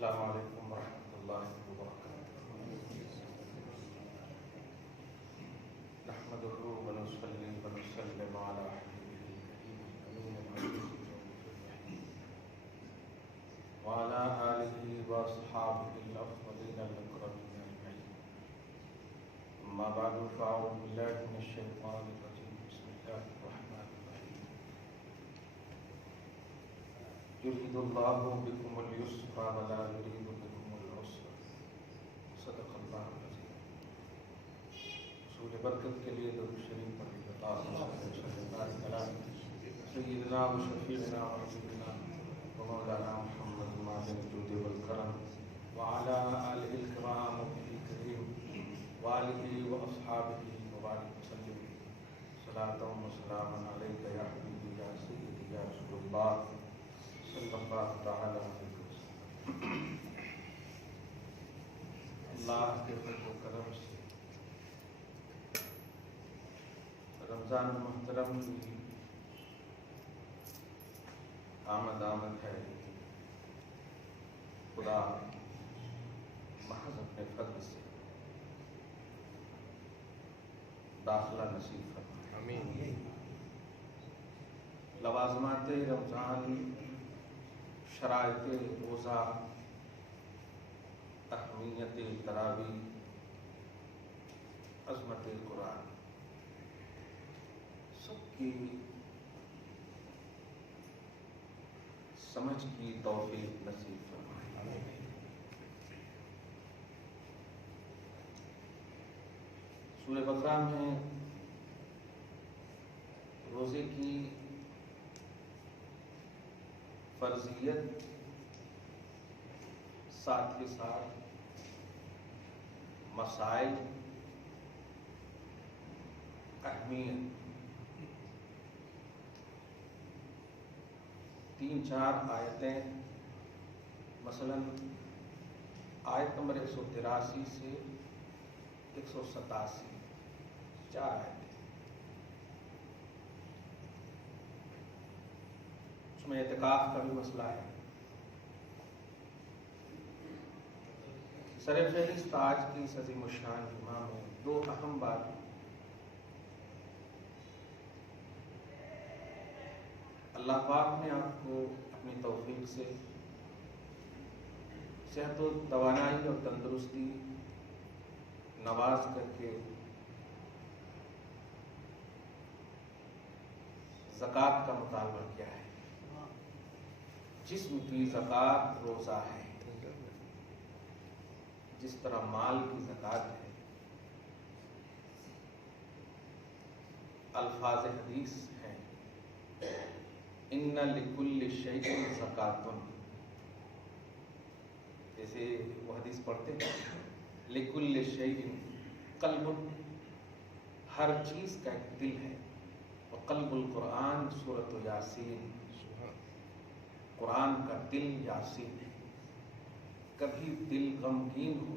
السلام علیکم ورحمۃ اللہ وبرکاتہ۔ نحمده ونصلي ونسلم على حبیبہ الکریم الامین وعلى آلہ واصحابہ الافضلین الاکرمین اجمعین۔ اما بعد فاعوذ باللہ من الشیطان الرجیم، بسم اللہ الرحمن الرحیم۔ یرید اللہ بکم اليسر ولا یرید بکم العسر، صدق اللہ العظیم۔ حصول برکت کے لیے درود شریف پڑھیے۔ سیدنا و شفیعنا و حبیبنا و مولانا محمد معدن الجود والکرم وعلی آلہ الکرام الکریم وآلہ واصحابہ وبارک وسلم صلاۃ و سلام علیک یا حبیبی یا سیدی یا رسول اللہ صلی اللہ تعالی علیہ وسلم۔ اللہ کے فضل و کرم سے رمضان محترم کی آمد ہے۔ خدا محض اپنے فضل سے داخلہ نصیب فرمائے، آمین۔ لوازمات رمضان، شرائط روزہ، اہمیت تراویح، عظمت قرآن، سب کی سمجھ کی توفیق نصیب فرمائے۔ سورہ بقرہ میں روزے کی فرضیت، ساتھ کے ساتھ مسائل، اہمیت، 3-4 آیتیں، مثلا آیت نمبر 183 سے 187، 4 آیتیں۔ اس میں اعتکاف کا بھی مسئلہ ہے۔ سر فہرست آج کی اس عظیم الشان جمعہ میں 2 اہم بات، اللہ پاک نے آپ کو اپنی توفیق سے صحت و توانائی اور تندرستی نواز کر کے زکوٰۃ کا مطالبہ کیا ہے۔ جسم کی زکوٰۃ روزہ ہے، جس طرح مال کی زکوٰۃ ہے۔ الفاظ حدیث ہیں، ان لکل شیء زکوٰۃ، جیسے وہ حدیث پڑھتے ہیں، لکل شیء قلب، ہر چیز کا ایک دل ہے، وقلب القرآن سورۃ یاسین، قرآن کا دل یاسین ہے۔ کبھی دل غمگین ہو،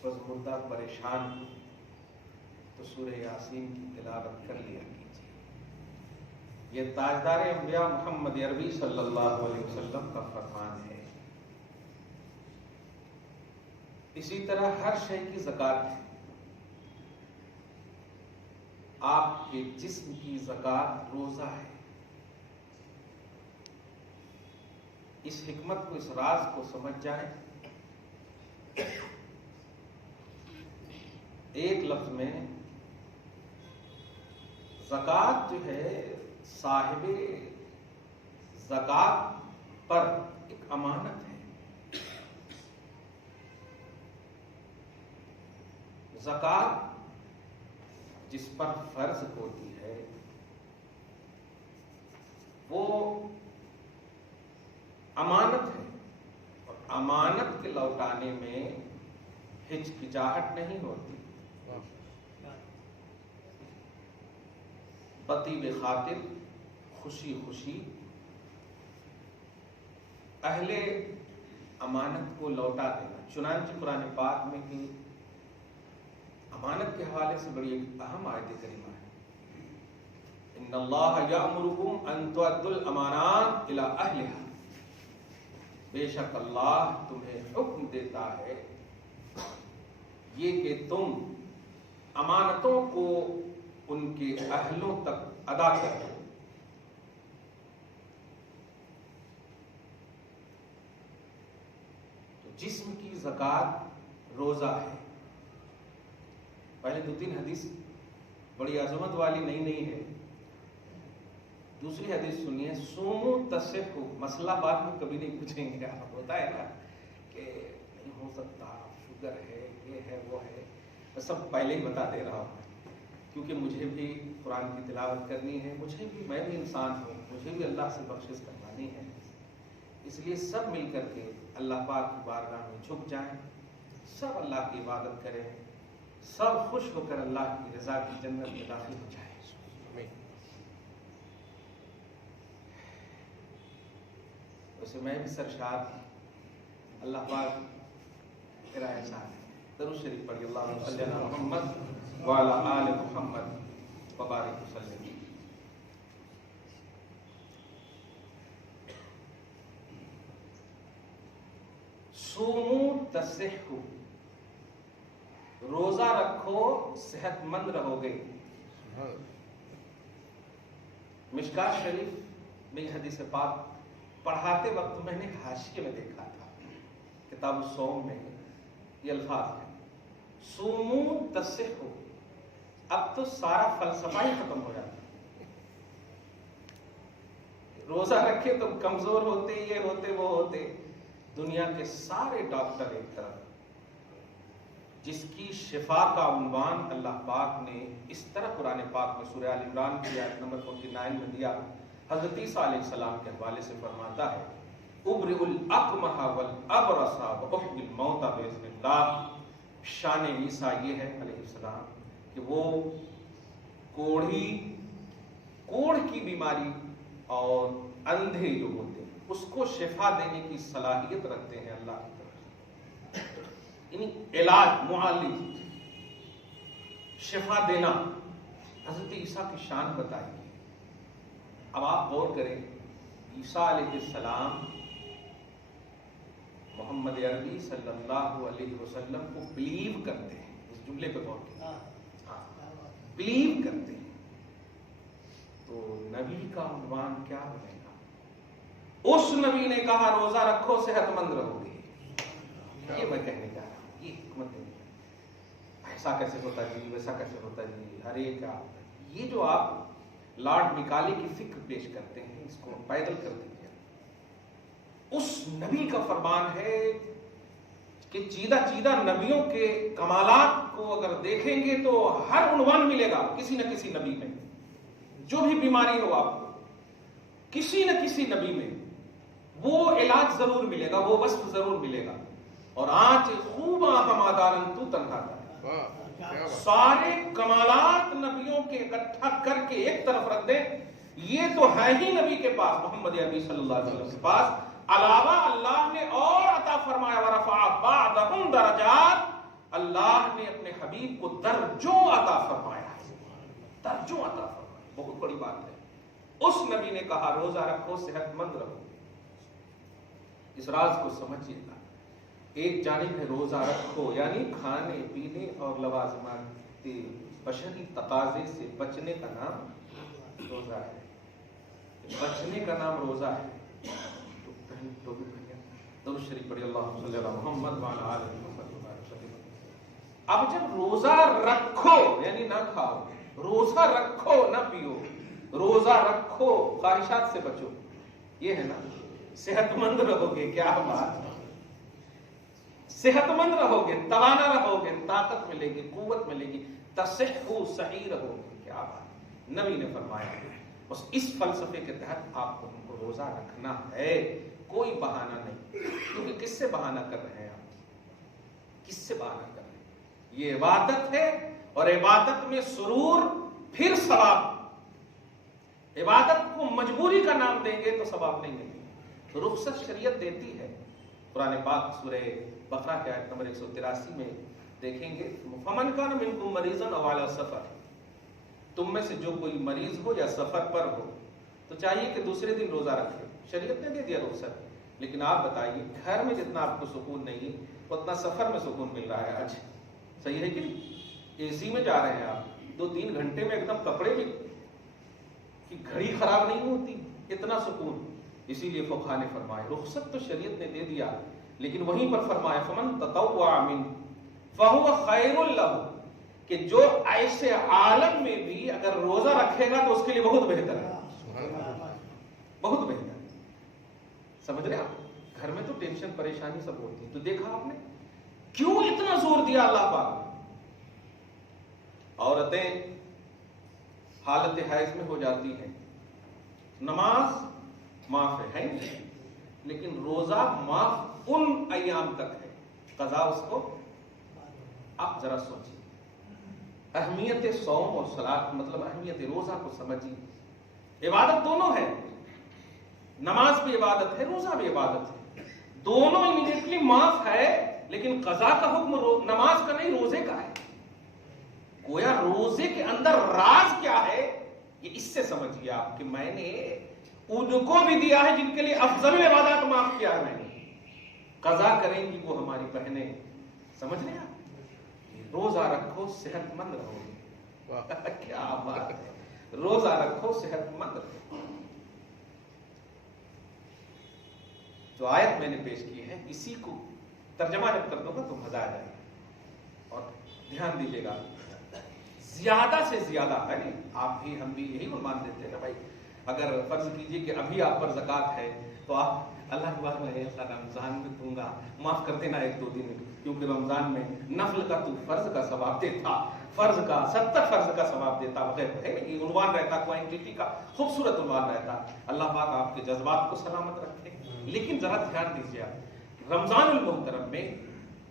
فزمردہ پریشان ہو تو سورہ یاسین کی تلاوت کر لیا کیجیے۔ یہ تاجدار انبیاء محمد عربی صلی اللہ علیہ وسلم کا فرمان ہے۔ اسی طرح ہر شے کی زکوٰۃ ہے۔ آپ کے جسم کی زکوٰۃ روزہ ہے۔ اس حکمت کو، اس راز کو سمجھ جائیں۔ ایک لفظ میں زکوٰۃ جو ہے صاحب زکوٰۃ پر ایک امانت ہے۔ زکوٰۃ جس پر فرض ہوتی ہے وہ امانت ہے، اور امانت کے لوٹانے میں ہچکچاہٹ نہیں ہوتی، بطیب خاطر، خوشی خوشی اہل امانت کو لوٹا دینا۔ چنانچہ قرآن پاک میں بھی امانت کے حوالے سے بڑی ایک اہم آیت کریمہ ہے، ان اللہ یأمرکم ان تؤدوا الامانات الی اہلہا، بے شک اللہ تمہیں حکم دیتا ہے یہ کہ تم امانتوں کو ان کے اہلوں تک ادا کرو. تو جسم کی زکوٰۃ روزہ ہے. پہلے 2-3 حدیث بڑی عظمت والی نہیں ہے. دوسری حدیث سنیے، سومو تصحوا. مسئلہ بعد میں کبھی نہیں پوچھیں گے. ہوتا ہے نا کہ نہیں ہو سکتا، شوگر ہے، یہ ہے، وہ ہے. میں سب پہلے ہی بتا دے رہا ہوں کیونکہ مجھے بھی قرآن کی تلاوت کرنی ہے، میں بھی انسان ہوں، مجھے بھی اللہ سے بخشش کروانی ہے. اس لیے سب مل کر کے اللہ پاک کی بارگاہ میں جھک جائیں، سب اللہ کی عبادت کریں، سب خوش ہو کر اللہ کی رضا کی جنت میں داخل ہو جائیں. ویسے میں بھی سرشاد اللہ پاک میرا احسان ہے. درود شریف پڑھی، اللہم صلی علی محمد وعلی آل محمد وبارک وسلم. صوموا تصحوا، روزہ رکھو صحت مند رہو گے. مشکات شریف میں حدیث پاک پڑھاتے وقت میں نے حاشیے میں دیکھا تھا، کتاب الصوم میں یہ الفاظ ہیں، صوموا تصحوا. اب تو سارا فلسفہ ہی ختم ہو جاتا ہے. روزہ رکھے تو کمزور ہوتے، یہ ہوتے، وہ ہوتے. دنیا کے سارے ڈاکٹر ایک طرف، جس کی شفا کا عنوان اللہ پاک نے اس طرح قرآن پاک میں سورہ آل عمران کی آیت نمبر 49 میں دیا. حضرت عیسیٰ علیہ السلام کے حوالے سے فرماتا ہے، ابرئ الاکمہ والابرص واحیی الموتى باذن اللہ. شان عیسیٰ یہ ہے علیہ السلام کہ وہ کوڑھ کی بیماری اور اندھے جو ہوتے ہیں اس کو شفا دینے کی صلاحیت رکھتے ہیں اللہ کی طرف. یعنی علاج، معالج، شفا دینا. حضرت عیسیٰ کی شان بتائی. اب آپ غور کریں، عیسیٰ علیہ السلام محمد عربی صلی اللہ علیہ وسلم کو بلیو کرتے ہیں. اس جملے پہ غور کریں، بلیو کرتے ہیں. تو نبی کا عنوان کیا بنے گا؟ اس نبی نے کہا روزہ رکھو صحت مند رہو گے. یہ میں کہنے جا رہا ہوں، یہ حکمت نہیں. ایسا کیسے ہوتا جی، ویسا کیسے ہوتا جی، ہر ایک کا. یہ جو آپ لارڈ مکالے کی فکر پیش کرتے ہیں، اس کو پیدل کر دیجیے. اس نبی کا فرمان ہے کہ چیدہ نبیوں کے کمالات کو اگر دیکھیں گے تو ہر عنوان ملے گا کسی نہ کسی نبی میں. جو بھی بیماری ہو آپ کو، کسی نہ کسی نبی میں وہ علاج ضرور ملے گا، وہ وصف ضرور ملے گا. اور آج خوب ہمادارن تو تنہا تھا، سارے کمالات نبیوں کے اکٹھا کر کے ایک طرف رکھ دیں. یہ تو ہے ہی نبی کے پاس، محمد عربی صلی اللہ علیہ وسلم کے پاس. علاوہ اللہ نے اور عطا فرمایا، ورفع بعضهم درجات. اللہ نے اپنے حبیب کو درجوں عطا فرمایا، درجوں عطا فرمایا. بہت بڑی بات ہے. اس نبی نے کہا روزہ رکھو صحت مند رہو. اس راز کو سمجھیے گا. ایک جانب ہے روزہ رکھو یعنی کھانے پینے اور لوازمات بشری تقاضے سے بچنے کا نام روزہ ہے. بچنے کا نام روزہ ہے. درود شریف پڑھی، اللہم صلی علی محمد وعلی آل محمد. اب جب روزہ رکھو یعنی نہ کھاؤ، روزہ رکھو نہ پیو، روزہ رکھو خواہشات سے بچو، یہ ہے نا صحت مند رہو گے. کیا بات ہے، صحت مند رہو گے، توانا رہو گے، طاقت ملے گی، قوت ملے گی، تصحو صحیح رہو گے. کیا بات نبی نے فرمایا. بس اس فلسفے کے تحت آپ کو ہم کو روزہ رکھنا ہے، کوئی بہانہ نہیں. کیونکہ کس سے بہانہ کر رہے ہیں آپ؟ کس سے بہانہ کر رہے ہیں؟ یہ عبادت ہے، اور عبادت میں سرور پھر ثواب. عبادت کو مجبوری کا نام دیں گے تو ثواب نہیں ملے گا. رخصت شریعت دیتی ہے. قرآن پاک سورہ بقرہ کے آیت نمبر 183 میں دیکھیں گے، فمن کان منکم مریضا او علی سفر. تم میں سے جو کوئی مریض ہو یا سفر پر ہو تو چاہیے کہ دوسرے دن روزہ رکھے. شریعت نے دے دیا رخصت. لیکن آپ بتائیے گھر میں جتنا آپ کو سکون نہیں اتنا سفر میں سکون مل رہا ہے آج. صحیح ہے کہ اے سی میں جا رہے ہیں آپ 2-3 گھنٹے میں ایک دم کپڑے بھی کہ گھڑی خراب نہیں ہوتی, اتنا سکون. اسی لیے فقہاء نے فرمایا رخصت تو شریعت نے دے دیا, لیکن وہیں پر فرمایا فمن تطوع من فهو خیر له, کہ جو ایسے عالم میں بھی اگر روزہ رکھے گا تو اس کے لیے بہت بہتر ہے, بہت بہتر. سمجھ رہے آپ؟ گھر میں تو ٹینشن پریشانی سب ہوتی ہے, تو دیکھا آپ نے کیوں اتنا زور دیا اللہ پاک. عورتیں حالت حیض میں ہو جاتی ہیں, نماز معاف ہے لیکن روزہ معاف ان ایام تک ہے, قضا اس کو. آپ ذرا سوچیے اہمیت صوم اور صلاۃ, مطلب اہمیت روزہ کو سمجھیے. عبادت دونوں ہے, نماز بھی عبادت ہے, روزہ بھی عبادت ہے, دونوں امیڈیٹلی معاف ہے, لیکن قضا کا حکم نماز کا نہیں روزے کا ہے. گویا روزے کے اندر راز کیا ہے یہ اس سے سمجھیے آپ کہ میں نے ان کو بھی دیا ہے جن کے لیے افضل عبادات معاف کیا ہے میں نے. قضا کریں گی وہ ہماری بہنیں. سمجھ رہے آپ؟ روزہ رکھو صحت مند رہو. کیا بات ہے, روزہ رکھو صحت مند رہو. جو آیت میں نے پیش کی ہے اسی کو ترجمہ جب کر دوں گا تو مزہ آ جائے گا. اور دھیان دیجیے گا زیادہ سے زیادہ ہے نہیں, آپ بھی ہم بھی یہی مان دیتے ہیں نا بھائی. اگر فرض کیجئے کہ ابھی آپ پر زکوٰۃ ہے تو آپ اللہ کی بات میں اللہ رمضان میں دوں گا, معاف کر دینا 1-2 دن, کیونکہ رمضان میں نفل کا تو فرض کا ثواب دیتا, فرض کا 70 فرض کا ثواب دیتا وغیرہ ہے. یہ عنوان رہتا کوانٹٹی کا, خوبصورت عنوان رہتا. اللہ پاک آپ کے جذبات کو سلامت رکھے. لیکن ذرا دھیان دیجیے آپ رمضان المحترم میں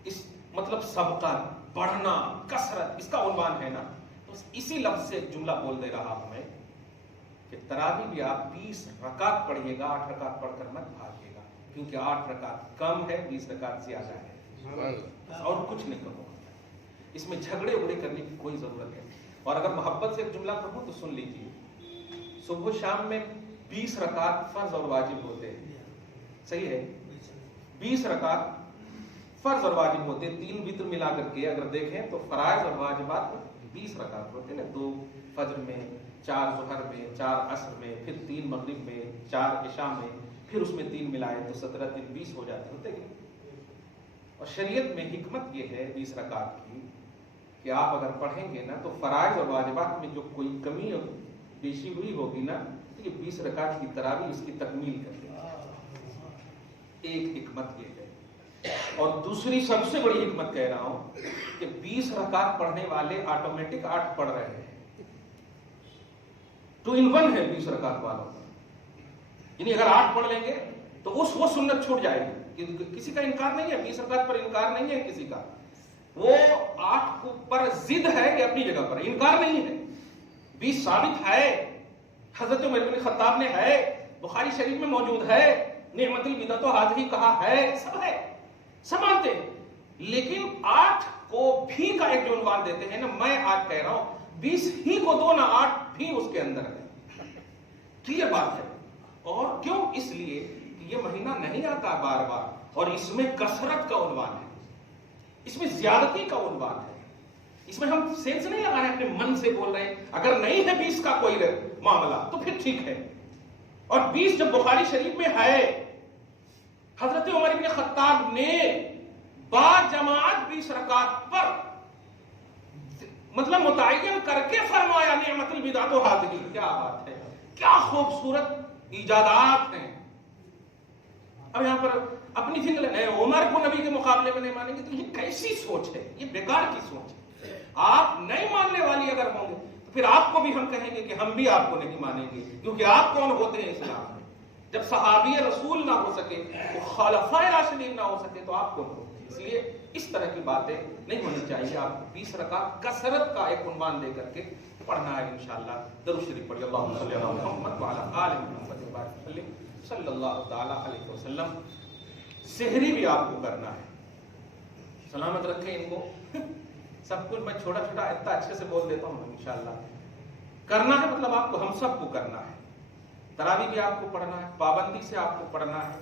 اس مطلب سبقہ بڑھنا کثرت اس کا عنوان ہے نا, تو اسی لفظ سے ایک جملہ بول دے رہا ہوں میں کہ تراویح بھی آپ 20 رکعت پڑھیے گا, 8 رکعت پڑھ کر مت بھاگیے گا, کیونکہ 8 رکعت کم ہے, 20 رکعت زیادہ ہے. اور کچھ نہیں کرو, اس میں جھگڑے اگڑے کرنے کی کوئی ضرورت ہے. اور اگر محبت سے ایک جملہ کہوں تو سن لیجیے, صبح و شام میں 20 رکعت فرض اور واجب ہوتے ہیں. صحیح ہے, 20 رکعت فرض اور واجب ہوتے ہیں. 3 وتر ملا کر کے اگر دیکھیں تو فرائض اور واجبات 20 رکعت ہوتے ہیں نا. 2 فجر میں, 4 ظہر میں, 4 عصر میں, پھر 3 مغرب میں, 4 عشاء میں, پھر اس میں 3 ملائے تو 17 دن 20 ہو جاتے ہوتے ہیں. اور شریعت میں حکمت یہ ہے 20 رکعت کی کہ آپ اگر پڑھیں گے نا تو فرائض اور واجبات میں جو کوئی کمی اور بیشی ہوئی ہوگی نا تو یہ 20 رکعت کی تراویح اس کی تکمیل کر دے گی. ایک حکمت یہ ہے. اور دوسری سب سے بڑی حکمت کہہ رہا ہوں کہ 20 رکعت پڑھنے والے آٹومیٹک 8 پڑھ رہے ہیں. 2 in 1 ہے 20 رکعت والوں. یعنی اگر 8 پڑھ لیں گے تو وہ سنت چھوٹ جائے گی. کسی کا انکار نہیں ہے, 20 رکعت پر انکار نہیں ہے کسی کا. وہ 8 پر ضد ہے کہ اپنی جگہ پر انکار نہیں ہے. 20 ثابت ہے, حضرت عمر بن خطاب نے ہے, بخاری شریف میں موجود ہے, نعمت البدعۃ ہذہ کہا ہے, سب ہے, سب مانتے ہیں. لیکن 8 کو بھی کا ایک جو عنوان دیتے ہیں نا, میں آج کہہ رہا ہوں 20 ہی کو دو نا, 8 بھی اس کے اندر ہے. کلیئر بات ہے. اور کیوں؟ اس لیے کہ یہ مہینہ نہیں آتا بار بار, اور اس میں کثرت کا عنوان ہے, اس میں زیادتی کا عنوان ہے. اس میں ہم سینس نہیں لگا رہے ہیں, اپنے من سے بول رہے ہیں. اگر نہیں ہے 20 کا کوئی معاملہ تو پھر ٹھیک ہے. اور 20 جب بخاری شریف میں ہے, حضرت عمر بن خطاب نے با جماعت 20 رکعت پر مطلب متعین کر کے فرمایا نعمت البدعۃ ہذہ. کیا بات ہے, کیا خوبصورت ایجادات ہیں. اب یہاں پر اپنی فکر ہے, عمر کو نبی کے مقابلے میں نہیں مانیں گے تو یہ کیسی سوچ ہے, یہ بیکار کی سوچ ہے. آپ نہیں ماننے والی اگر ہوں گے تو پھر آپ کو بھی ہم کہیں گے کہ ہم بھی آپ کو نہیں مانیں گے, کیونکہ آپ کون ہوتے ہیں اسلام میں؟ جب صحابی رسول نہ ہو سکے, خلفائے راشدین نہ ہو سکے تو آپ کون ہوتے ہیں؟ اس لیے اس طرح کی باتیں نہیں ہونی چاہیے. آپ کو 20 رکعت کثرت کا ایک عنوان دے کر کے پڑھنا ہے انشاءاللہ. درود شریف پڑھیے, اللہم صلی علی محمد وعلی آل محمد وبارک وسلم صلی اللہ تعالی علیہ وسلم. سحری بھی آپ کو کرنا ہے, سلامت رکھیں ان کو. سب کچھ میں چھوٹا چھوٹا اتنا اچھے سے بول دیتا ہوں, انشاءاللہ کرنا ہے. مطلب آپ کو, ہم سب کو کرنا ہے. تراویح بھی آپ کو پڑھنا ہے, پابندی سے آپ کو پڑھنا ہے.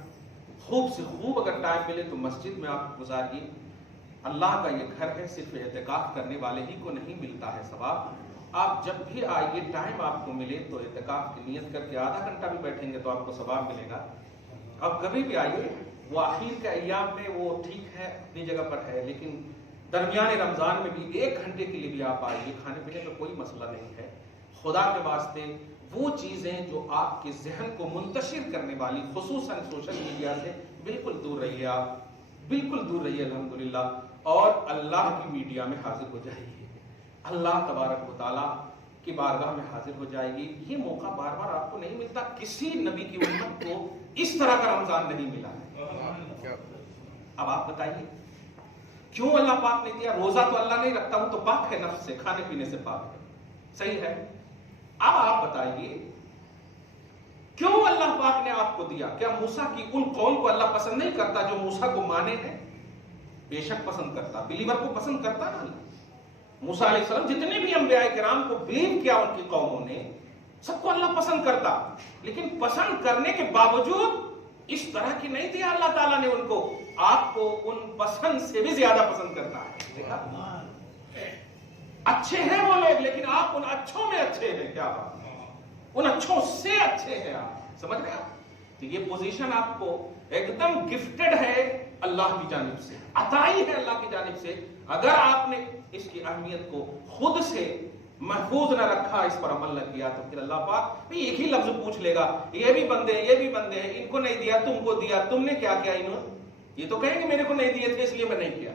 خوب سے خوب اگر ٹائم ملے تو مسجد میں آپ گزاریے. اللہ کا یہ گھر ہے, صرف اعتکاف کرنے والے ہی کو نہیں ملتا ہے ثواب. آپ جب بھی آئیے, ٹائم آپ کو ملے تو اعتکاف کی نیت کر کے آدھا گھنٹہ بھی بیٹھیں گے تو آپ کو ثواب ملے گا. آپ کبھی بھی آئیے, وہ آخر کے ایام میں وہ ٹھیک ہے اپنی جگہ پر ہے, لیکن درمیان رمضان میں بھی 1 گھنٹے کے لیے بھی آپ آئیے, کھانے پینے کا کوئی مسئلہ نہیں ہے. خدا کے واسطے وہ چیزیں جو آپ کے ذہن کو منتشر کرنے والی, خصوصاً سوشل میڈیا سے بالکل دور رہیے, آپ بالکل دور رہیے الحمدللہ, اور اللہ کی میڈیا میں حاضر ہو جائیے, اللہ تبارک و تعالیٰ کی بارگاہ میں حاضر ہو جائے گی. یہ موقع بار بار آپ کو نہیں ملتا, کسی نبی کی امت کو اس طرح کا رمضان نہیں ملا ہے. اب آپ بتائیے کیوں اللہ پاک نے دیا؟ روزہ تو اللہ نہیں رکھتا, وہ تو پاک ہے نفس سے, کھانے پینے سے پاک ہے, صحیح ہے. اب آپ بتائیے کیوں اللہ پاک نے آپ کو دیا؟ کیا موسیٰ کی ان قوم کو اللہ پسند نہیں کرتا جو موسیٰ کو مانے ہیں؟ بے شک پسند کرتا, بلیور کو پسند کرتا نا. موسیٰ علیہ السلام جتنے بھی انبیاء کرام کو بلیو کیا ان کی قوموں نے, سب کو اللہ پسند کرتا, لیکن پسند کرنے کے باوجود اس طرح کی نہیں دیا اللہ تعالیٰ نے ان کو. آپ کو ان پسند سے بھی زیادہ پسند کرتا ہے. اچھے ہیں وہ لوگ, لیکن آپ ان اچھوں میں اچھے ہیں. کیا بات, ان اچھوں سے اچھے ہیں آپ, سمجھ رہے آپ؟ تو یہ پوزیشن آپ کو ایک دم گفٹڈ ہے اللہ کی جانب سے, عطائی ہے اللہ کی جانب سے. اگر آپ نے اس کی اہمیت کو خود سے محفوظ نہ رکھا, اس پر عمل نہ کیا, تو پھر اللہ پاک ایک ہی لفظ پوچھ لے گا, یہ بھی بندے ہیں, یہ بھی بندے ہیں, ان کو نہیں دیا, تم کو دیا, تم نے کیا کیا انہوں؟ یہ تو کہیں گے میرے کو نہیں دیے تھے اس لیے میں نہیں کیا.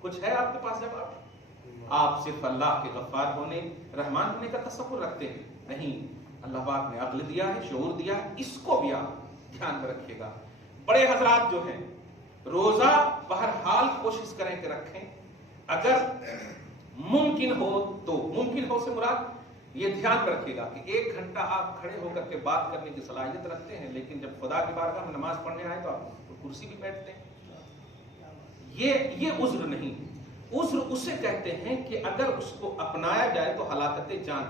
کچھ ہے آپ کے پاس جواب؟ آپ صرف اللہ کے غفار ہونے, رحمان ہونے کا تصور رکھتے ہیں. نہیں, اللہ پاک نے عقل دیا ہے, شعور دیا ہے, اس کو بھی آپ دھیان میں رکھیے گا. بڑے حضرات جو ہیں روزہ بہرحال کوشش کریں کہ رکھیں, اگر ممکن ہو تو. ممکن ہو سے مراد یہ دھیان میں رکھیے گا کہ 1 گھنٹہ آپ کھڑے ہو کر کے بات کرنے کی صلاحیت رکھتے ہیں, لیکن جب خدا کی بارگاہ میں نماز پڑھنے آئے تو آپ کرسی بھی بیٹھتے ہیں. یہ عذر نہیں. عذر اسے کہتے ہیں کہ اگر اس کو اپنایا جائے تو ہلاکت جان.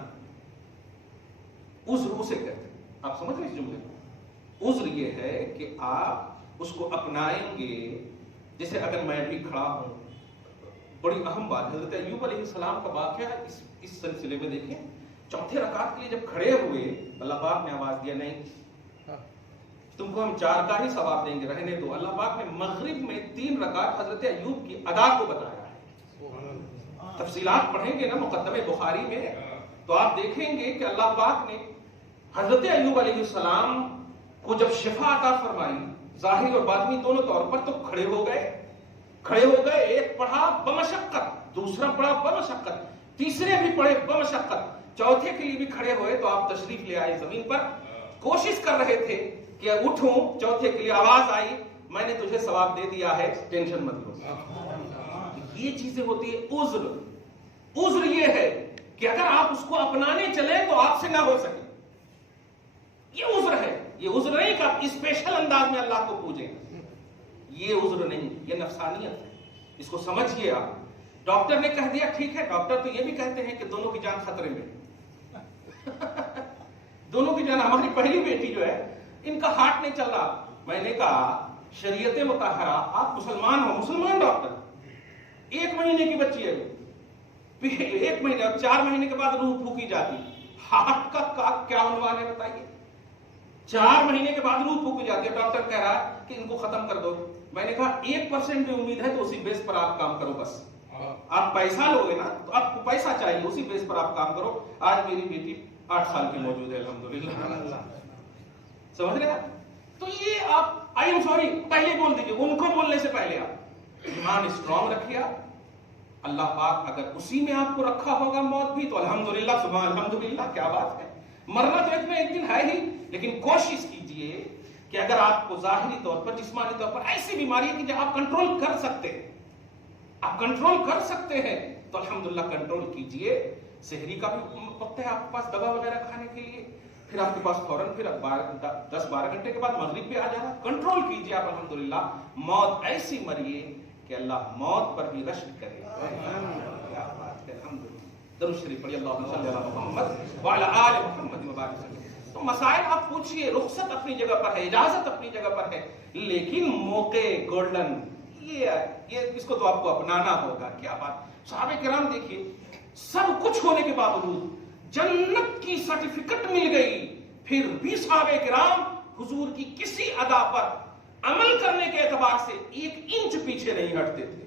عذر اسے کہتے ہیں, آپ سمجھ رہے اس جملے کو؟ عذر یہ ہے کہ آپ اس کو اپنائیں گے. جیسے اگر میں بھی کھڑا ہوں, بڑی اہم بات, حضرت ایوب علیہ السلام کا واقعہ اس سلسلے میں دیکھیں. چوتھے رکعت کے لیے جب کھڑے ہوئے, اللہ پاک نے آواز دیا, نہیں تم کو ہم 4 کا ہی ثواب دیں گے, رہنے دو. اللہ پاک نے مغرب میں 3 رکعت حضرت ایوب کی ادا کو بتایا ہے. تفصیلات پڑھیں گے نا مقدمہ بخاری میں, تو آپ دیکھیں گے کہ اللہ پاک نے حضرت ایوب علیہ السلام کو جب شفا عطا فرمائی, ظاہر اور باطنی دونوں طور پر, تو کھڑے ہو گئے. ایک پڑھا بمشقت, دوسرا پڑھا بمشقت, تیسرے بھی پڑھے بمشقت, چوتھے کے لیے بھی کھڑے ہوئے تو آپ تشریف لے آئے زمین پر. کوشش کر رہے تھے کہ اٹھوں, چوتھے کے لیے آواز آئی, میں نے تجھے ثواب دے دیا ہے, ٹینشن مت لو. یہ چیزیں ہوتی ہے عذر. عذر یہ ہے کہ اگر آپ اس کو اپنانے چلیں تو آپ سے نہ ہو سکے, یہ عذر ہے. یہ عذر نہیں کہ آپ اسپیشل انداز میں اللہ کو پوجیں, یہ عذر نہیں, یہ نفسانیت ہے. اس کو سمجھیے آپ. ڈاکٹر نے کہہ دیا ٹھیک ہے, ڈاکٹر تو یہ بھی کہتے ہیں کہ دونوں کی جان خطرے میں. دونوں کی جان. ہماری پہلی بیٹی جو ہے, ان کا ہارٹ نہیں چل رہا. میں نے کہا شریعت مطہرہ, آپ مسلمان ہو, مسلمان ڈاکٹر, 1 مہینے کی بچی ہے, 1 مہینے اور 4 مہینے کے بعد روح پھونکی جاتی. ہارٹ کا کیا عنوان ہے بتائیے؟ 4 مہینے کے بعد روح پھونکی جاتی ہے. ڈاکٹر کہہ رہا ہے کہ ان کو ختم کر دو. میں نے کہا 1% بھی امید ہے تو اسی بیس پر آپ کام کرو. بس آپ پیسہ لوگے نا تو آپ کو پیسہ چاہیے, اسی بیس پر آپ کام کرو. آج میری بیٹی 8 سال کی موجود ہے الحمدللہ. سمجھ رہے ہیں؟ تو یہ آپ آئی ایم سوری پہلے بول دیجیے, ان کو بولنے سے پہلے آپ ایمان اسٹرانگ رکھیے. اللہ پاک اگر اسی میں آپ کو رکھا ہوگا موت بھی, تو الحمدللہ, سبحان الحمدللہ, کیا بات ہے. مرنا تو ایک دن ہے ہی, لیکن کوشش کیجئے کہ اگر آپ کو ظاہری طور پر, جسمانی طور پر ایسی بیماری ہے کہ آپ کنٹرول کر سکتے ہیں, آپ کنٹرول کر سکتے ہیں, تو الحمدللہ کنٹرول کیجئے. سحری کا بھی وقت ہے آپ کے پاس دوا وغیرہ کھانے کے لیے, پھر آپ کے پاس فوراً پھر 10-12 گھنٹے کے بعد مغرب بھی آ جانا. کنٹرول کیجئے آپ الحمدللہ. موت ایسی مریے کہ اللہ موت پر بھی رشک کرے. کیا بات ہے, الحمدللہ. درود شریف پڑھیے, اللہم صلی علی محمد وعلی آل محمد وبارک وسلم. تو مسائل آپ پوچھئے، رخصت اپنی جگہ پر ہے، اجازت اپنی جگہ پر ہے، لیکن موقع گولڈن یہ اس کو تو آپ کو اپنانا ہوگا. کیا بات. صحابہ کرام دیکھیے، سب کچھ ہونے کے باوجود جنت کی سرٹیفکیٹ مل گئی، پھر بھی صحابہ کرام حضور کی کسی ادا پر عمل کرنے کے اعتبار سے 1 انچ پیچھے نہیں ہٹتے تھے.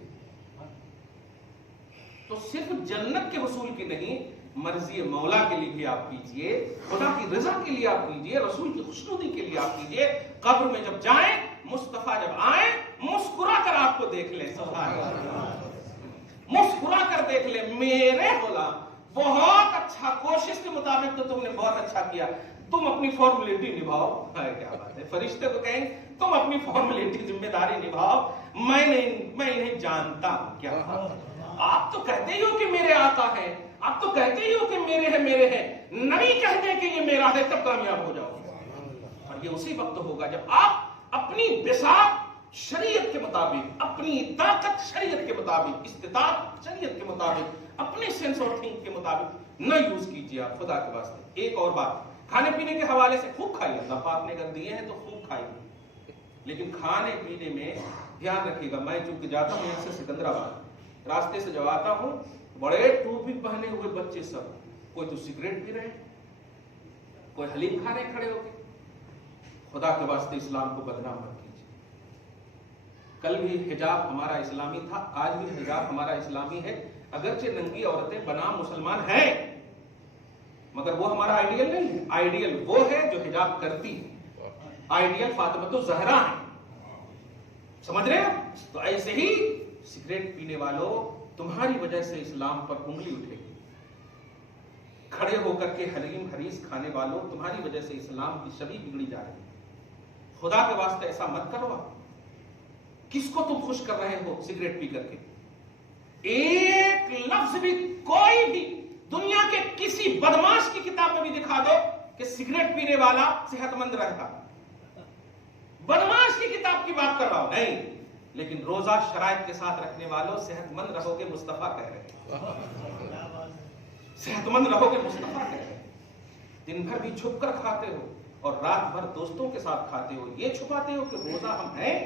تو صرف جنت کے حصول کی نہیں، مرضی مولا کے لیے بھی آپ کیجئے، خدا کی رضا کے لیے آپ کیجئے، رسول کی خوشنودی کے لیے آپ کیجئے. قبر میں جب جائیں، مصطفیٰ جب آئیں، مسکرا کر آپ کو دیکھ لیں. سبحان اللہ. مسکرا کر دیکھ لیں، میرے غلام بہت اچھا، کوشش کے مطابق تو تم نے بہت اچھا کیا، تم اپنی فارمیلٹی نبھاؤ. کیا بات ہے. فرشتے کو کہیں تم اپنی فارمیلٹی، ذمہ داری نبھاؤ، میں انہیں جانتا ہوں. کیا آپ تو کہتے ہی ہو کہ میرے آقا ہیں، آپ تو کہتے ہی ہو کہ میرے ہیں. نبی کہتے ہیں کہ یہ میرا ہے، تب کامیاب ہو جاؤ. اور یہ اسی وقت ہوگا جب آپ اپنی بساط شریعت کے مطابق، اپنی طاقت شریعت کے مطابق، استطاعت شریعت کے مطابق، اپنے سینس اور تھنک کے مطابق نہ یوز کیجیے. آپ خدا کے واسطے. ایک اور بات، کھانے پینے کے حوالے سے خوب کھائیے، اللہ پاک نے اگر دیے ہیں تو خوب کھائیے، لیکن کھانے پینے میں دھیان رکھیے گا. میں چونکہ جاتا ہوں یہاں سے سکندرآباد، راستے سے جب آتا ہوں بڑے ٹوپی پہنے ہوئے بچے سب، کوئی تو سگریٹ پی رہے ہیں، کوئی حلیم کھانے کھڑے ہو گئے. خدا کے واسطے اسلام کو بدنام مت کیجیے. کل بھی حجاب ہمارا اسلامی تھا، آج بھی حجاب ہمارا اسلامی ہے. اگرچہ ننگی عورتیں بنام مسلمان ہیں، مگر وہ ہمارا آئیڈیل نہیں ہے. آئیڈیل وہ ہے جو حجاب کرتی ہے. آئیڈیل فاطمہ الزہرا ہے. سمجھ رہے ہیں؟ تو ایسے ہی سگریٹ پینے والوں، تمہاری وجہ سے اسلام پر انگلی اٹھے گی. کھڑے ہو کر کے حلیم حریص کھانے والوں، تمہاری وجہ سے اسلام کی چھوی بگڑی جا رہی ہے. خدا کے واسطے ایسا مت کرو. کس کو تم خوش کر رہے ہو سگریٹ پی کر کے؟ ایک لفظ بھی، کوئی بھی دنیا کے کسی بدماش کی کتاب میں بھی دکھا دو کہ سگریٹ پینے والا صحت مند رہتا. بدماش کی کتاب کی بات کر رہا ہوں نہیں، لیکن روزہ شرائط کے ساتھ رکھنے والوں صحت مند رہو گے، مصطفیٰ کہہ رہے ہیں. صحت مند رہو گے، مصطفیٰ کہہ رہے ہیں. دن بھر بھی چھپ کر کھاتے ہو اور رات بھر دوستوں کے ساتھ کھاتے ہو، یہ چھپاتے ہو کہ روزہ ہم ہیں.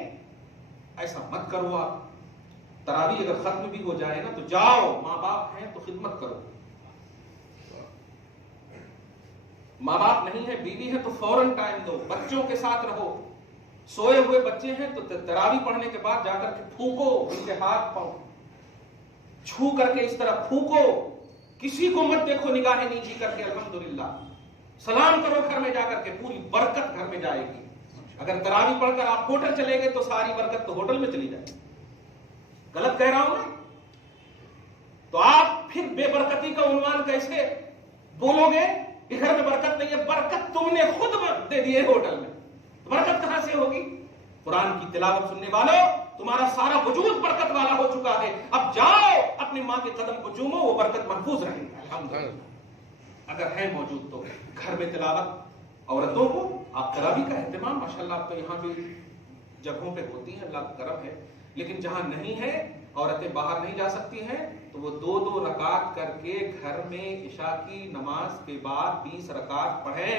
ایسا مت کرو. آپ تراویح اگر ختم بھی ہو جائے نا تو جاؤ، ماں باپ ہیں تو خدمت کرو. ماں باپ نہیں ہے، بیوی ہے تو فوراً ٹائم دو، بچوں کے ساتھ رہو. سوئے ہوئے بچے ہیں تو تراویح پڑھنے کے بعد جا کر کے پھونکو ان کے ہاتھ پاؤں، چھو کر کے اس طرح پھونکو. کسی کو مت دیکھو نگاہیں نیچی کر کے. الحمدللہ سلام کرو گھر میں جا کر کے، پوری برکت گھر میں جائے گی. اگر تراویح پڑھ کر آپ ہوٹل چلے گئے تو ساری برکت تو ہوٹل میں چلی جائے. غلط کہہ رہا ہوں میں؟ تو آپ پھر بے برکتی کا عنوان کیسے بولو گے کہ گھر میں برکت نہیں ہے؟ برکت تم نے خود دے دی ہے ہوٹل میں، برکت کہاں سے ہوگی؟ قرآن کی تلاوت سننے والوں، تمہارا سارا وجود برکت والا ہو چکا ہے. اب جاؤ اپنی ماں کے قدم کو چومو، وہ برکت محفوظ رہے گی. الحمدللہ اگر ہے موجود تو گھر میں تلاوت. عورتوں کو آپ تراویح کا اہتمام ماشاءاللہ آپ تو یہاں بھی جگہوں پہ ہوتی ہیں، اللہ کا کرم ہے، لیکن جہاں نہیں ہے، عورتیں باہر نہیں جا سکتی ہیں، تو وہ 2-2 رکعت کر کے گھر میں عشاء کی نماز کے بعد 20 رکعت پڑھیں.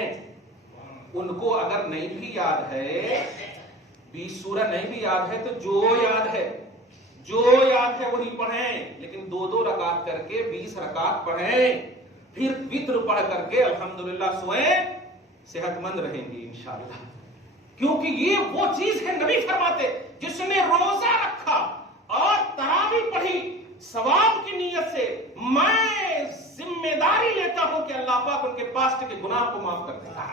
ان کو اگر نہیں بھی یاد ہے، 20 سورہ نہیں بھی یاد ہے، تو جو یاد ہے وہی پڑھیں، لیکن 2-2 رکعت کر کے 20 رکعت پڑھیں. پھر وتر پڑھ کر کے الحمدللہ سوئیں، صحت مند رہیں گی انشاءاللہ. کیونکہ یہ وہ چیز ہے، نبی فرماتے جس نے روزہ رکھا اور تراویح پڑھی ثواب کی نیت سے، میں ذمہ داری لیتا ہوں کہ اللہ پاک ان کے پاسٹ کے گناہ کو معاف کر دے گا.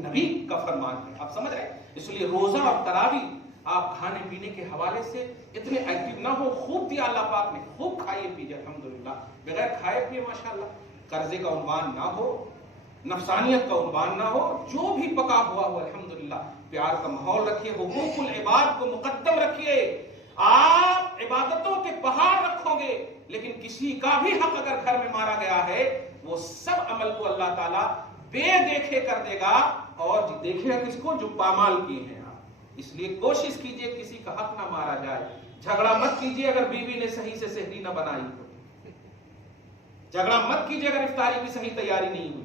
نبی کا فرمان ہے. آپ سمجھ رہے ہیں؟ اس لیے روزہ اور تراویح آپ کھانے پینے کے حوالے سے اتنے ایکٹیو نہ ہو. خوب دیا اللہ پاک نے، خوب کھائیے پیجیے الحمدللہ، بغیر کھائے پیے ماشاءاللہ. قرضے کا عنوان نہ ہو، نفسانیت کا عنوان نہ ہو، جو بھی پکا ہوا ہو الحمدللہ. پیار کا ماحول رکھیے، حقوق العباد کو مقدم رکھیے. آپ عبادتوں کے پہاڑ رکھو گے، لیکن کسی کا بھی حق اگر گھر میں مارا گیا ہے، وہ سب عمل کو اللہ تعالیٰ بے دیکھے کر دے گا. اور دیکھے گا کس کو؟ جو پامال کیے ہیں آپ. اس لیے کوشش کیجئے کسی کا حق نہ مارا جائے. جھگڑا مت کیجئے اگر بیوی نے صحیح سے سحری نہ بنائی ہو. جھگڑا مت کیجئے اگر افطاری کی صحیح تیاری نہیں ہوئی،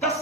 10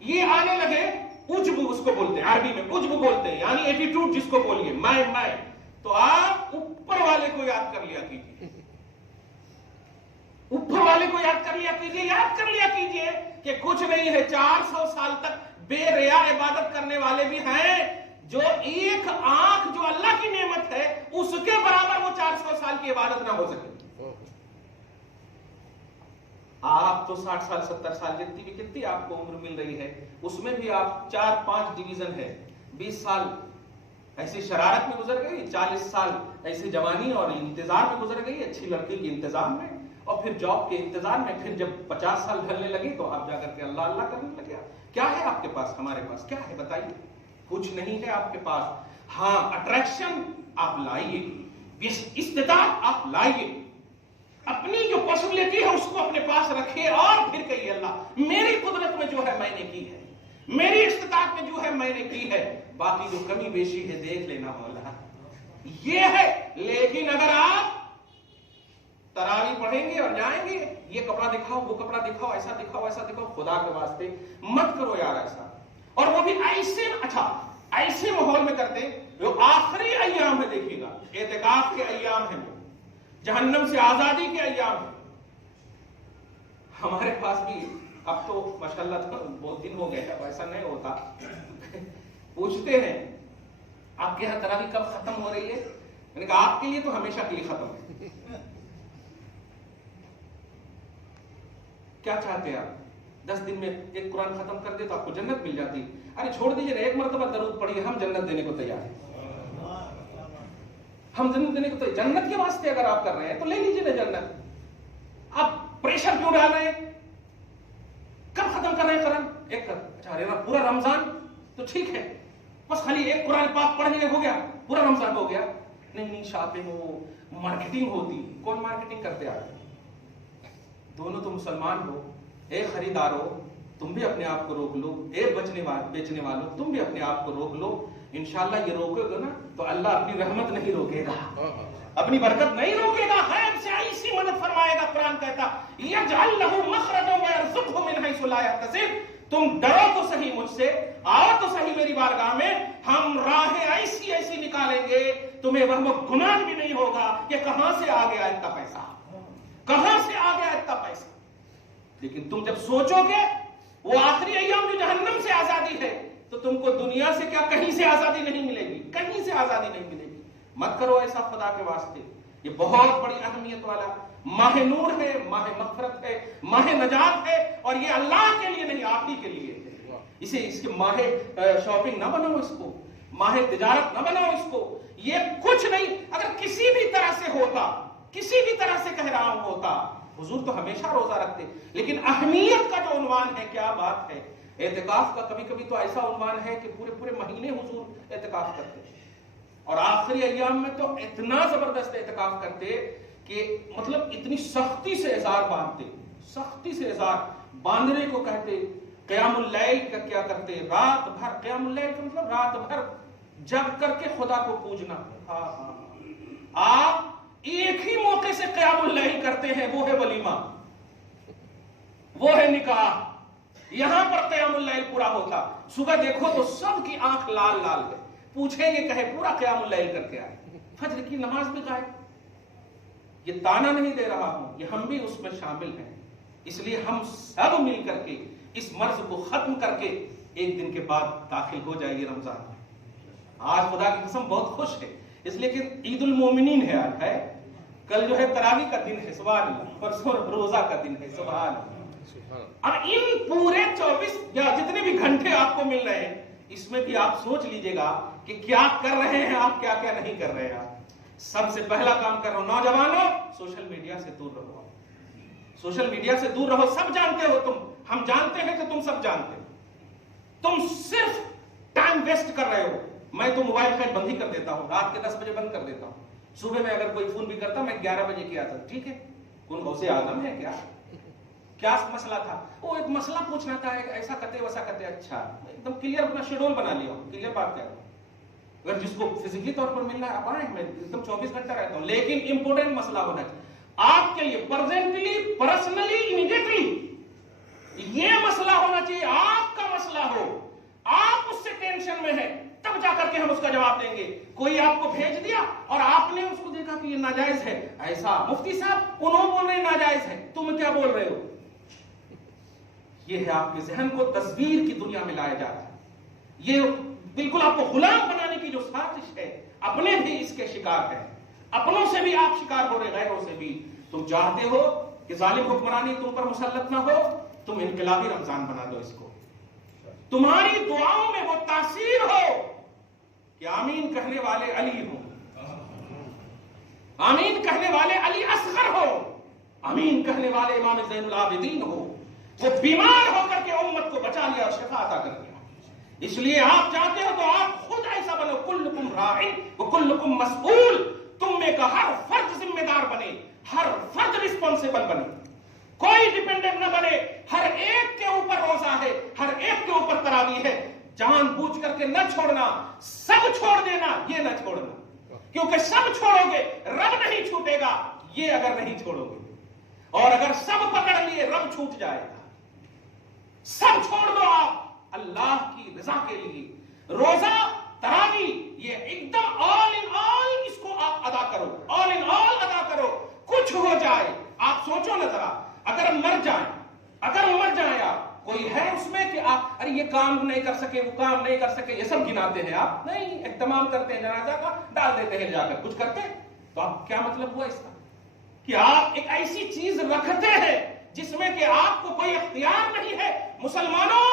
یہ آنے لگے عجب، اس کو بولتے ہیں عربی میں عجب بولتے ہیں، یعنی ایٹیٹیوڈ جس کو بولیے، میں، تو آپ اوپر والے کو یاد کر لیا کیجیے، اوپر والے کو یاد کر لیا کیجیے، یاد کر لیا کیجیے کہ کچھ نہیں ہے، 400 سال تک بے ریا عبادت کرنے والے بھی ہیں، جو ایک آنکھ جو اللہ کی نعمت ہے اس کے برابر وہ 400 سال کی عبادت نہ ہو سکے۔ آپ تو 60 سال 70 سال جتنی بھی کتنی آپ کو عمر مل رہی ہے، اس میں بھی آپ 4-5 ڈویژن ہے، 20 سال ایسی شرارت میں گزر گئی، 40 سال ایسی جوانی اور انتظار میں گزر گئی، اچھی لڑکی کے انتظام میں، اور پھر جاب کے انتظار میں، پھر جب 50 سال ڈھلنے لگی تو آپ جا کر کے اللہ اللہ کرنے لگے۔ کیا ہے آپ کے پاس؟ ہمارے پاس کیا ہے بتائیے؟ کچھ نہیں ہے آپ کے پاس۔ ہاں، اٹریکشن آپ لائیے، استطاعت آپ لائیے، اپنی جو پاسبلٹی ہے اس کو اپنے پاس رکھے، اور پھر کہیے اللہ میری قدرت میں جو ہے میں نے کی ہے، میری استطاعت میں جو ہے میں نے کی ہے، باقی جو کمی بیشی ہے دیکھ لینا مولا، یہ ہے۔ لیکن اگر آپ تراویح پڑھیں گے اور جائیں گے، یہ کپڑا دکھاؤ، وہ کپڑا دکھاؤ، ایسا دکھاؤ، ایسا دکھاؤ، خدا کے واسطے مت کرو یار ایسا، اور وہ بھی ایسے ایسے ماحول میں کرتے جو آخری ایام میں، دیکھیے گا اعتکاف کے ایام ہیں، جہنم سے آزادی کے ایام ہیں۔ ہمارے پاس بھی اب تو ماشاءاللہ بہت دن ہو گئے ہیں، ایسا نہیں ہوتا، پوچھتے ہیں آپ کے یہاں تراویح کب ختم ہو رہی ہے؟ میں نے کہا آپ کے لیے تو ہمیشہ کے لیے ختم ہے۔ کیا چاہتے ہیں آپ؟ 10 دن میں ایک قرآن ختم کر دے تو آپ کو جنت مل جاتی۔ ارے چھوڑ دیجئے نا، ایک مرتبہ درود پڑھیے، ہم جنت دینے کو تیار ہیں، ہم جنت دینے کو تیار۔ جنت کے واسطے اگر آپ کر رہے ہیں تو لے لیجئے نا جنت، آپ پریشر کیوں ڈال رہے ہیں؟ کب ختم کر رہے ہیں قرآن؟ ایک کر، اچھا ارے پورا رمضان تو ٹھیک ہے، بس خالی ایک قرآن پاک پڑھنے ہو گیا، پورا رمضان ہو گیا۔ نہیں شاپنگ ہو، مارکیٹنگ ہوتی، کون مارکیٹنگ کرتے آتے؟ دونوں تو مسلمان ہو، اے خریدارو تم بھی اپنے آپ کو روک لو، اے بیچنے والوں تم بھی اپنے آپ کو روک لو۔ انشاءاللہ یہ روکے گا نا تو اللہ اپنی رحمت نہیں روکے گا، اپنی برکت نہیں روکے گا، غیب سے ایسی مدد فرمائے گا۔ قرآن کہتا یجعل لہ مخرجا ویرزقہ من حیث لا یحتسب، تم ڈرو تو صحیح مجھ سے، آؤ تو صحیح میری بارگاہ میں، ہم راہیں ایسی ایسی نکالیں گے تمہیں وہم و گمان بھی نہیں ہوگا کہ کہاں سے آ گیا اتنا پیسہ، کہاں سے آ گیا اتنا پیسہ۔ لیکن تم جب سوچو گے وہ آخری ایام جو جہنم سے آزادی ہے، تو تم کو دنیا سے کیا کہیں سے آزادی نہیں ملے گی، کہیں سے آزادی نہیں ملے گی۔ مت کرو ایسا خدا کے واسطے۔ یہ بہت بڑی اہمیت والا ماہ نور ہے، ماہ مغفرت ہے، ماہ نجات ہے، اور یہ اللہ کے لیے نہیں، آپ ہی کے لیے ہے۔ اس کے ماہ شاپنگ نہ بناؤ، اس کو ماہ تجارت نہ بناؤ، اس کو یہ کچھ نہیں۔ اگر کسی بھی طرح سے ہوتا، کسی بھی طرح سے کہہ رہا ہوں ہوتا، حضور تو ہمیشہ روزہ رکھتے، لیکن اہمیت کا جو عنوان ہے، کیا بات ہے۔ اعتکاف کا کبھی کبھی تو ایسا عنوان ہے کہ پورے پورے مہینے حضور اعتکاف کرتے، اور آخری ایام میں تو اتنا زبردست اعتکاف کرتے کہ مطلب اتنی سختی سے ازار باندھتے، سختی سے ازار باندھنے کو کہتے۔ قیام اللیل کا کیا کرتے؟ رات بھر قیام اللیل کا مطلب رات بھر جگ کر کے خدا کو پوجنا۔ آپ ایک ہی موقع سے قیام اللیل کرتے ہیں، وہ ہے ولیمہ، وہ ہے نکاح، یہاں پر قیام اللیل پورا ہوتا۔ صبح دیکھو تو سب کی آنکھ لال لال ہے، پوچھیں گے کہے پورا قیام اللیل کر کے آئے، فجر کی نماز بھی غائب۔ یہ تانا نہیں دے رہا ہوں، یہ ہم بھی اس میں شامل ہیں، اس لیے ہم سب مل کر کے اس مرض کو ختم کر کے ایک دن کے بعد داخل ہو جائے گی رمضان۔ آج خدا کی قسم بہت خوش ہے، اس لیے کہ عید المومنین ہے آج، ہے کل جو ہے تراویح کا دن ہے، سبحان اللہ، پرسوں روزہ کا دن ہے، سبحان اللہ۔ اب ان پورے 24 یا جتنے بھی گھنٹے آپ کو مل رہے ہیں، اس میں بھی آپ سوچ لیجئے گا کہ کیا کر رہے ہیں آپ، کیا کیا نہیں کر رہے ہیں آپ۔ سب سے پہلا کام کر رہا ہوں، نوجوانوں سوشل میڈیا سے دور رہو، سوشل میڈیا سے دور رہو۔ سب جانتے ہو تم، ہم جانتے ہیں کہ تم سب جانتے ہو، تم صرف ٹائم ویسٹ کر رہے ہو۔ میں تو موبائل خیر بند ہی کر دیتا ہوں، رات کے 10 بجے بند کر دیتا ہوں۔ صبح میں اگر کوئی فون بھی کرتا میں 11 بجے کیا تھا، ٹھیک ہے، کون غوث اعظم ہے کیا مسئلہ تھا؟ وہ ایک مسئلہ پوچھنا تھا، ایسا کرتے ویسا کرتے، اچھا ایک دم کلیئر اپنا شیڈول بنا لیا ہوں، کلیئر بات کر رہا ہوں۔ اگر جس کو فزیکلی طور پر ملنا ہے آپ آئیں، میں ایک دم 24 گھنٹہ رہتا ہوں، لیکن امپورٹنٹ مسئلہ ہونا چاہیے آپ کے لیے، پرزینٹلی، پرسنلی، امیڈیٹلی یہ مسئلہ ہونا چاہیے، آپ کا مسئلہ ہو، آپ اس سے ٹینشن میں ہیں، تب جا کر کے ہم اس کا جواب دیں گے۔ کوئی آپ کو بھیج دیا اور آپ نے اس کو دیکھا کہ یہ ناجائز ہے، ایسا مفتی صاحب انہوں بول رہے ناجائز ہے، تم کیا بول رہے ہو؟ یہ ہے آپ کے ذہن کو تصویر کی دنیا میں لایا جاتا ہے، یہ بالکل آپ کو غلام بنانے کی جو سازش ہے، اپنے بھی اس کے شکار ہیں، اپنوں سے بھی آپ شکار ہو رہے، غیروں سے بھی۔ تم چاہتے ہو کہ ظالم حکمرانی تم پر مسلط نہ ہو، تم انقلابی رمضان بنا دو اس کو، تمہاری دعاؤں میں وہ تاثیر ہو کہ آمین کہنے والے علی ہوں، آمین کہنے والے علی اصغر ہو، آمین کہنے والے امام زین العابدین ہو، وہ بیمار ہو کر کے امت کو بچا لیا اور شفا عطا کر دیا۔ اس لیے آپ چاہتے ہو تو آپ خود ایسا بنو، کلکم راعٍ وکلکم مسئول، تم میں کا ہر فرد ذمہ دار بنے، ہر فرد رسپانسیبل بنے، کوئی ڈیپینڈنٹ نہ بنے، ہر ایک کے اوپر روزہ ہے، ہر ایک کے اوپر تراویح ہے، جان بوجھ کر کے نہ چھوڑنا، سب چھوڑ دینا، یہ نہ چھوڑنا، کیونکہ سب چھوڑو گے رب نہیں چھوٹے گا، یہ اگر نہیں چھوڑو گے، اور اگر سب پکڑ لیے رب چھوٹ جائے گا۔ سب چھوڑ دو آپ اللہ کی رضا کے لیے، روزہ تراویح یہ ایک دم آل ان آل، اس کو آپ ادا کرو، آل ان آل ادا کرو، کچھ ہو جائے، آپ سوچو نہ ذرا، اگر مر جائیں آپ، کوئی ہے اس میں کہ آپ ارے یہ کام نہیں کر سکے، وہ کام نہیں کر سکے، یہ سب گناتے ہیں آپ؟ نہیں، اہتمام کرتے ہیں جنازہ کا، ڈال دیتے ہیں جا کر، کچھ کرتے ہیں تو آپ کیا مطلب ہوا اس کا کہ آپ ایک ایسی چیز رکھتے ہیں جس میں کہ آپ کو کوئی اختیار نہیں ہے۔ مسلمانوں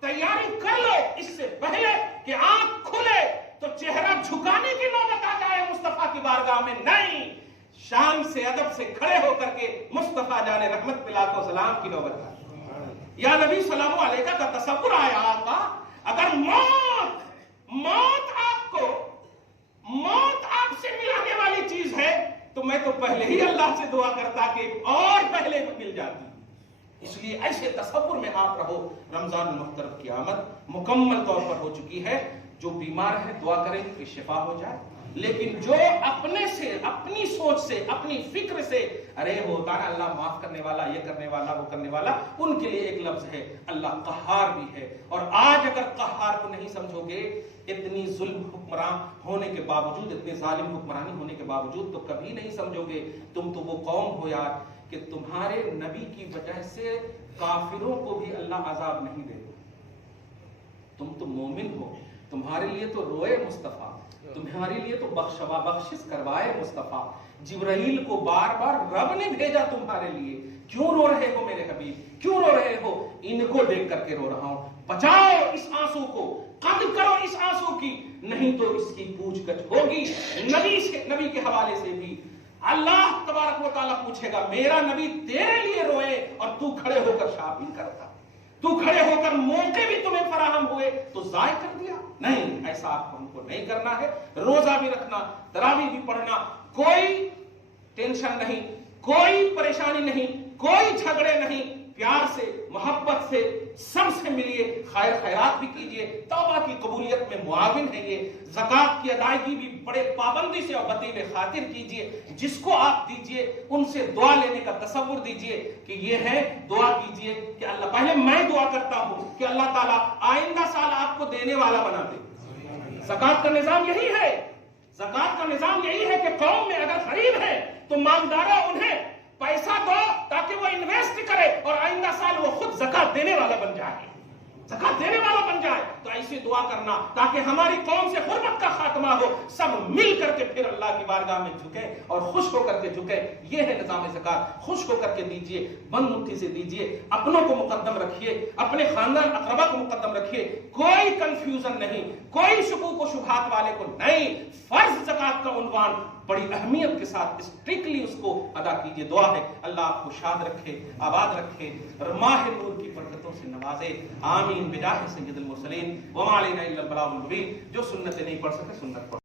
تیاری کر لو اس سے پہلے کہ آنکھ کھلے تو چہرہ جھکانے کی نوبت آ جائے مصطفیٰ کی بارگاہ میں، نہیں، شان سے ادب سے کھڑے ہو کر کے مصطفیٰ جان رحمت پلاک و سلام کی نوبت آ جائے۔ یا نبی سلام علیکہ کا تصور آیا آقا، اگر موت آپ سے ملانے والی چیز ہے تو میں تو پہلے ہی اللہ سے دعا کرتا کہ اور پہلے مل جاتی۔ اس لیے ایسے تصور میں آپ رہو۔ رمضان المحترم کی آمد مکمل طور پر ہو چکی ہے، جو بیمار ہے دعا کریں کہ شفا ہو جائے، لیکن جو اپنے سے، اپنی سوچ سے، اپنی فکر سے ارے ہوتا نا اللہ معاف کرنے والا، یہ کرنے والا، وہ کرنے والا، ان کے لیے ایک لفظ ہے اللہ قہار بھی ہے۔ اور آج اگر قہار کو نہیں سمجھو گے، اتنی ظلم حکمران ہونے کے باوجود، اتنے ظالم حکمرانی ہونے کے باوجود تو کبھی نہیں سمجھو گے۔ تم تو وہ قوم ہو یار کہ تمہارے نبی کی وجہ سے کافروں کو بھی اللہ عذاب نہیں دے گا۔ تم تو مومن ہو، تمہارے لیے تو روئے مصطفیٰ، تمہارے لیے تو بخشش کروائے مصطفیٰ، جبرائیل کو بار بار رب نے بھیجا تمہارے لیے۔ کیوں رو رہے ہو میرے حبیب، کیوں رو رہے ہو؟ ان کو دیکھ کر کے رو رہا ہوں۔ بچاؤ اس آنسو کو، قد کرو اس آنسو کی، نہیں تو اس کی پوچھ گچھ ہوگی نبی کے حوالے سے بھی۔ اللہ تبارک و تعالیٰ پوچھے گا میرا نبی تیرے لیے روئے اور تو کھڑے ہو کر شاپنگ کرتا، تو کھڑے ہو کر موقع بھی تمہیں فراہم ہوئے تو ضائع کر دیا؟ نہیں، ایسا آپ کو ہم کو نہیں کرنا ہے۔ روزہ بھی رکھنا، تراویح بھی پڑھنا، کوئی ٹینشن نہیں، کوئی پریشانی نہیں، کوئی جھگڑے نہیں، پیار سے، محبت سے سب سے ملیے، خیر خیرات بھی کیجئے، توبہ کی قبولیت میں معاون ہے یہ۔ زکوٰۃ کی ادائیگی بھی بڑے پابندی سے اور بطیب خاطر کیجئے، جس کو آپ دیجئے ان سے دعا لینے کا تصور دیجئے کہ یہ ہے، دعا کیجئے کہ اللہ، پہلے میں دعا کرتا ہوں کہ اللہ تعالیٰ آئندہ سال آپ کو دینے والا بنا دے۔ زکوٰۃ کا نظام یہی ہے، زکوٰۃ کا نظام یہی ہے کہ قوم میں اگر غریب ہے تو مالداروں انہیں پیسہ دو تاکہ وہ انویسٹ کرے اور آئندہ سال وہ خود زکوٰۃ دینے والا بن جائے، زکوٰۃ دینے والا بن جائے۔ تو ایسی دعا کرنا تاکہ ہماری قوم سے غربت کا خاتمہ ہو، سب مل کر کے پھر اللہ کی بارگاہ میں جھکے اور خوش ہو کر کے جھکے۔ یہ ہے نظام زکوٰۃ، خوش ہو کر کے دیجئے، بند مٹھی سے دیجئے، اپنوں کو مقدم رکھیے، اپنے خاندان اقربا کو مقدم رکھیے، کوئی کنفیوژن نہیں، کوئی شکوک و شبہات والے کو نہیں۔ فرض زکوٰۃ کا عنوان بڑی اہمیت کے ساتھ اسٹرکٹلی اس کو ادا کیجئے۔ دعا ہے اللہ آپ کو شاد رکھے، آباد رکھے، ماہ نور کی برکتوں سے نوازے، آمین بجاہ سید المرسلین وما علینا الا البلاغ المبین۔ جو سنتیں نہیں پڑھ سکے سنت پڑھ